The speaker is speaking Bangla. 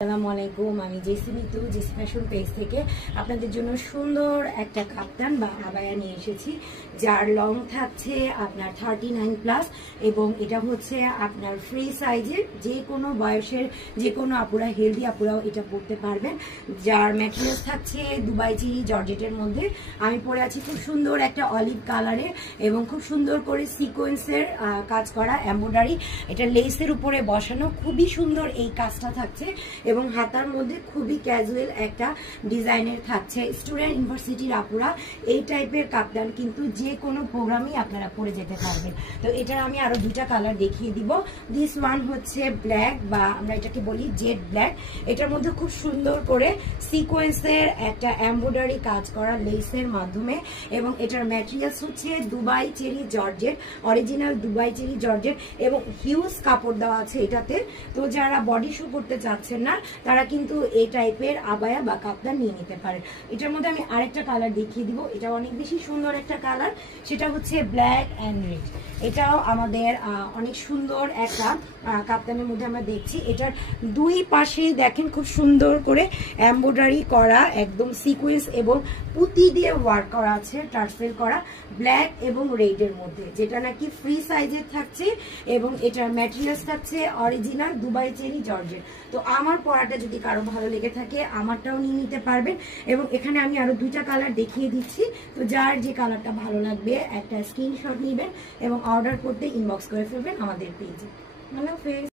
আসসালামু আলাইকুম। আমি জেসি মিতু, জেসি ফ্যাশন পেজ থেকে আপনাদের জন্য সুন্দর একটা কাপ্তান বা আবায়া নিয়ে এসেছি, যার লং থাকছে আপনার 39+ এবং এটা হচ্ছে আপনার ফ্রি সাইজের। যে কোনো বয়সের যে কোনো আপুরা, হেলদি আপুরাও এটা পরতে পারবেন। যার ম্যাটেরিয়ালস থাকছে দুবাই চিরি জর্জেটের মধ্যে। আমি পরে আছি খুব সুন্দর একটা অলিভ কালারের এবং খুব সুন্দর করে সিকোয়েন্সের কাজ করা এমব্রয়ডারি। এটা লেসের উপরে বসানো, খুবই সুন্দর এই কাজটা থাকছে এবং হাতার মধ্যে খুবই ক্যাজুয়াল একটা ডিজাইনের থাকছে। স্টুডেন্ট ইউনিভার্সিটির আপুরা এই টাইপের কাপ্তান কিন্তু যে কোনো প্রোগ্রামই আপনারা পরে যেতে পারবেন। তো এটার আমি আরো দুইটা কালার দেখিয়ে দিব। দিস ওয়ান হচ্ছে ব্ল্যাক, বা আমরা এটাকে বলি জেড ব্ল্যাক। এটার মধ্যে খুব সুন্দর করে সিকোয়েন্সের একটা এমব্রয়ডারি কাজ করা লেসের মাধ্যমে, এবং এটার ম্যাটেরিয়ালস হচ্ছে Dubai cherry georgette, original Dubai cherry georgette, এবং হিউজ কাপড় দেওয়া আছে এটাতে। তো যারা বডি শো করতে চাচ্ছেন না তারা কিন্তু এই টাইপের আবায়া বা কাপ্তান নিয়ে নিতে পারেন। এটার মধ্যে আমি আরেকটা কালার দেখিয়ে দিব। এটা অনেক বেশি সুন্দর একটা কালার, সেটা হচ্ছে ব্ল্যাক অ্যান্ড রেড। এটাও আমাদের অনেক সুন্দর একটা কাপ্তানের মধ্যে আমরা দেখছি। এটার দুই পাশেই দেখেন খুব সুন্দর করে এমব্রয়ডারি করা, একদম সিকোয়েন্স এবং পুঁতি দিয়ে ওয়ার্ক করা আছে, টার্সেল করা, ব্ল্যাক এবং রেডের মধ্যে, যেটা নাকি ফ্রি সাইজের থাকছে এবং এটার ম্যাটেরিয়ালস থাকছে অরিজিনাল দুবাই চেরি জর্জেট। তো আমার পরাটা যদি কারো ভালো লেগে থাকে আমারটাও নিয়ে নিতে পারবেন। এবং এখানে আমি আরো দুইটা কালার দেখিয়ে দিচ্ছি। তো যার যে কালারটা ভালো লাগবে একটা স্ক্রিনশট নেবেন এবং অর্ডার করতে ইনবক্স করে ফেলবেন আমাদের পেজে। Hello friends.